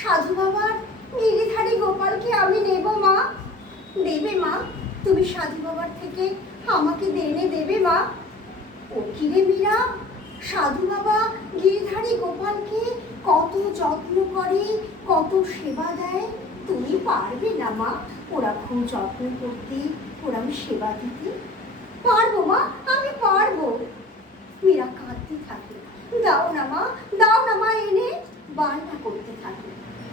সাধু বাবার গিরিধারী গোপালকে আমি নেব মা। দেবে মা, তুমি সাধু বাবার থেকে আমাকে দেনে দেবে মা। ও কিরে মীরা, সাধু বাবা গিরিধারী গোপালকে কত যত্ন করে, কত সেবা দেয়, তুমি পারবে না মা ওরা খুব যত্ন করতে, ওরা আমি সেবা দিতে? পারবো মা, আমি পারবো। মীরা কাঁদতে থাকে, দাও না মা, দাও না মা এনে, বায়না করতে থাকে।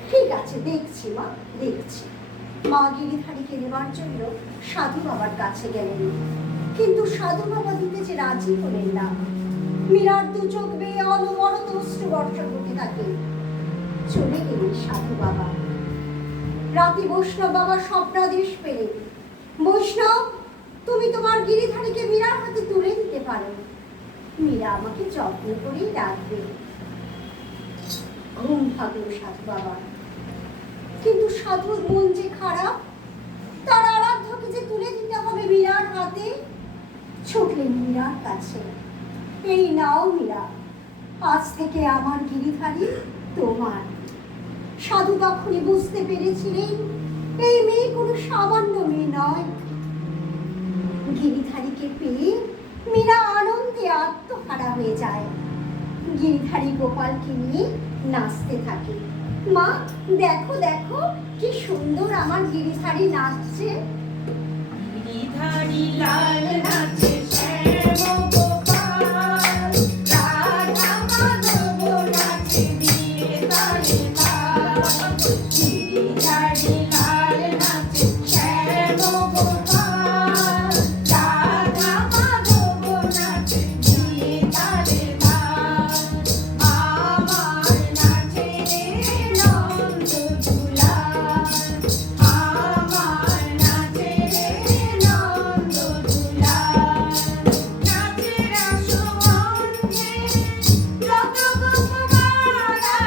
ঠিক আছে, দেখছি মা, দেখছি। মা গিরিধারীকে নেবার জন্য সাধু বাবার কাছে গেলেন, কিন্তু সাধু বাবা দিতে যে রাজি হলেন না। মীরার দু চোখ বেয়ে অনবরত অশ্রু বর্ষণ করতে থাকে। চলে গেলেন সাধু বাবা। রাতে বৈষ্ণব বাবা স্বপ্নাদেশ পেলেন, বৈষ্ণব তুমি তোমার গিরিধারীকে মীরার হাতে তুলে দিতে পারো, মীরা আমাকে যত্ন করেই রাখবে। ঘুম ভাগল সাধু বাবা। কিন্তু সাধুর মন যে খারাপ, তার আরাধ্যকে যে তুলে দিতে হবে মীরার হাতে। ছুটলেন মীরার কাছে, এই নাও মীরা, আজ থেকে আমার গিরিধারী তোমার। সাধু তখনই বুঝতে পেরেছিলেন এই মেয়ে কোনো সামান্য মেয়ে নয়। গিরিধারীকে পেয়ে মীরা আনন্দে আত্মহারা হয়ে যায়। গিরিধারী গোপালকে নিয়ে নাচতে থাকে। মা দেখো দেখো, কি সুন্দর আমার গিরিধারী নাচছে। গিরিধারী লাল নাচে শ্যাম গোপাল, রাধা মাধব নাচে দিয়ে তালে তাল। গিরিধারী লাল নাচে শ্যাম গোপাল, রাধা মাধব নাচে দিয়ে তালে তাল। আমার নাচে নন্দ দুলাল, আমার নাচে নন্দ দুলাল। নাচের আসমানে যত গোপবালা,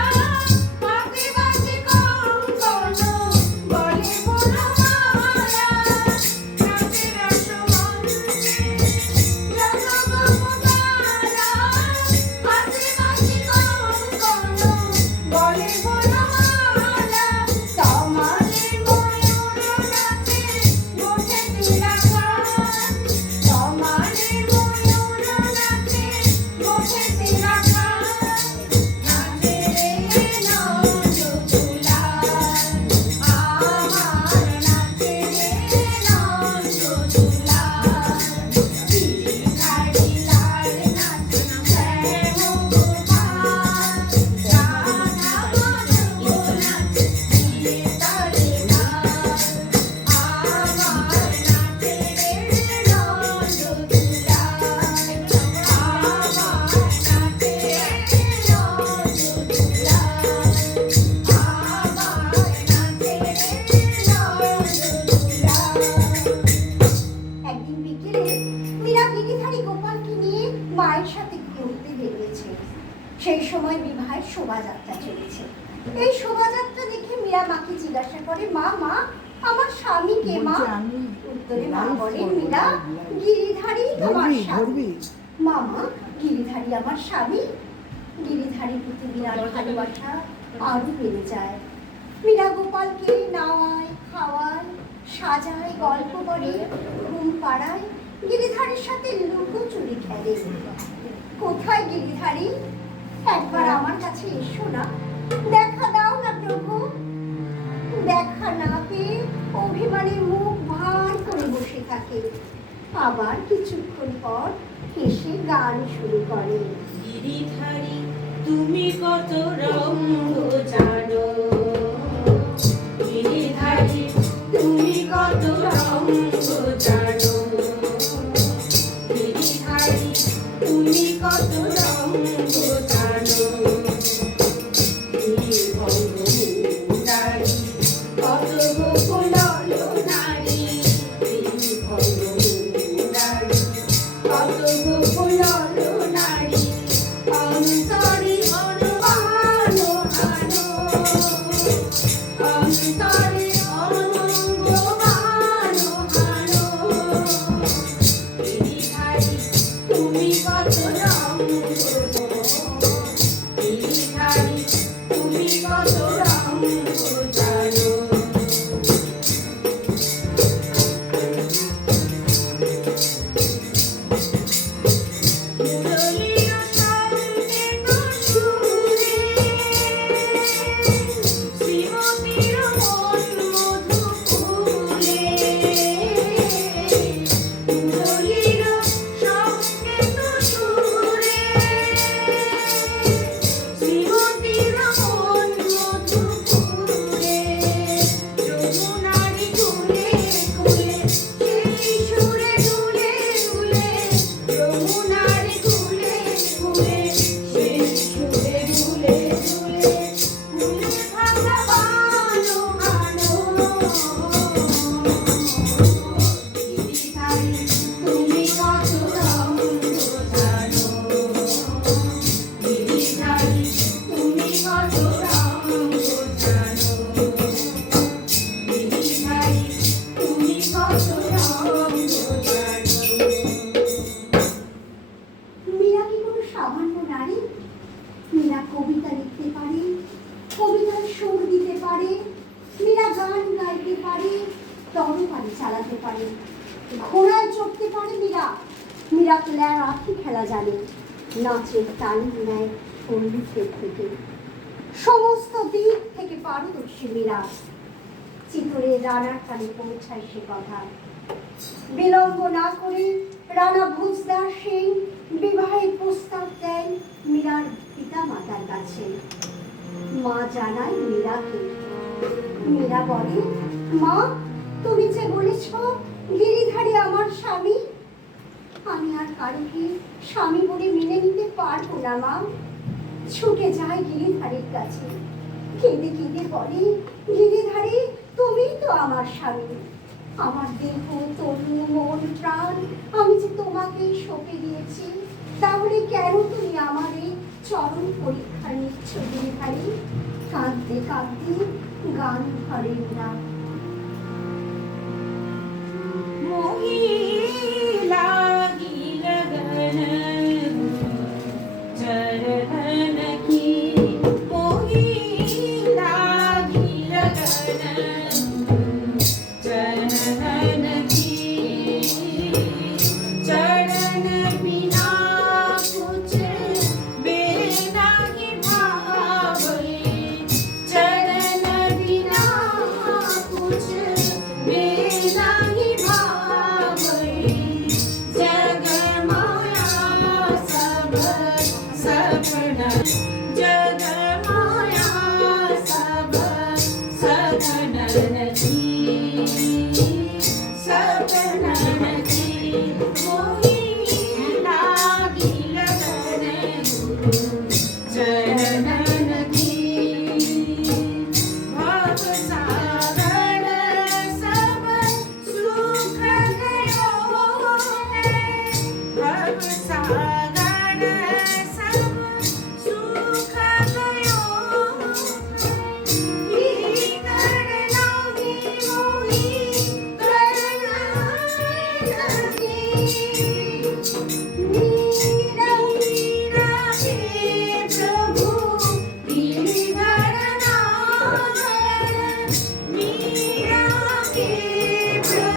হাতে বাজে কঙ্কন, গলে বনমালা। নাচের আসমানে যত গোপবালা, হাতে বাজে কঙ্কন, গলে বনমালা। তমালে ময়ূর নাচে গোঠেতে রাখা, তমালে ময়ূর নাচে গোঠেতে রাখা। নাচে রে নন্দ দুলাল, আমার নাচে রে নন্দ দুলাল। গিরিধারী লাল নাচে শ্যাম গোপাল, রাধা মাধব নাচে দিয়ে তালে তাল। আমার নাচে রে নন্দ দুলাল, আমার নাচে নন্দ দুলাল, আমার নাচে নন্দ দুলাল। একদিন বিকেলে মীরা গিরিধারী গোপালকে নিয়ে মায়ের সাথে ঘুরতে বেরিয়েছে। সেই সময় বিবাহের শোভাযাত্রা চলেছে। এই শোভাযাত্রা দেখে মীরা মাকে জিজ্ঞাসা করে, মা মা আমার স্বামী কে মা? উত্তরে মা বলেন, মীরা গিরিধারী তোমার স্বামী। মামা গিরিধারী আমার স্বামী। গিরিধারী প্রতি মীরার ভালোবাসা আরো বেড়ে যায়। মীরা গোপালকে নাওয়ায়, খাওয়ায়, সাজায়, গল্প করে, ঘুম পাড়ায়, গিরিধারীর সাথে লুকোচুরি খেলে। কোথায় গিরিধারী? একবার আমার কাছে এসো না, দেখা দাও না প্রভু। দেখা না পেয়ে অভিমানে মুখ ভার করে বসে থাকে। আবার কিছুক্ষণ পর হেসে গান শুরু করে। গিরিধারী তুমি কত রঙ্গ জানো, গিরিধারী তুমি কত রঙ্গ জানো, গিরিধারী তুমি কত রঙ্গ জানো। ভঙ্গমুন্ডারি কত গোকুল নারী তিনি ভঙ্গমুন্ডারি কত গোকুল নারী অন্তরে অনুমান হানো অন্তরে অনঙ্গমান হানো গিরিধারী তুমি কত রঙ গিরিধারী তুমি কত রঙ জানো মুরলীর সঙ্গে তো সুরে শ্রীমতীর মন মধু ফুলে মুরলীর সঙ্গে তো সুরে শ্রীমতীর মন মধু ফুলে যমুনারি কুলে কুলে সেই সুরে দুলে দুলে যমুনারি কুলে কুলে সেই সুরে দুলে দুলে কুলে ভাঙা বানো আনো গিরিধারী তুমি কত রঙ জানো গিরিধারী তুমি কত রঙ জানো গিরিধারী তুমি কত রঙ জানো মীরা কি কোনো সামান্য নারী? মীরা কবিতা লিখতে পারে, কবিতার সুর দিতে পারে, মীরা গান গাইতে পারে, তরবারি চালাতে পারে, ঘোড়ায় চড়তে পারে মীরা। মীরা লাঠি খেলা জানে, নাচের তালিম নেয় পণ্ডিতদের থেকে। সমস্ত দিক থেকে পারদর্শী মীরা। চিতরের রানার কানে পৌঁছায় সে কথা। বিলম্ব না করে রানা ভোজদার সিং বিবাহের প্রস্তাব দেন মীরার পিতা মাতার কাছে। মা জানায় মীরাকে। মীরা বলে, মা তুমি যে বলেছ গিরিধারী আমার স্বামী, আমি আর কারোকে স্বামী বলে মেনে নিতে পারবো না মা। ছুটে যায় গিরিধারীর কাছে, কেঁদে কেঁদে বলে, গিরিধারী তুমি তো আমার স্বামী। আমার দেহ তনু মন প্রাণ আমি যে তোমাকে সঁপে দিয়েছি, তাহলে কেন তুমি আমার এই চরম পরীক্ষা নিচ্ছ গিরিধারী? কাঁদতে কাঁদতে গান ধরে না।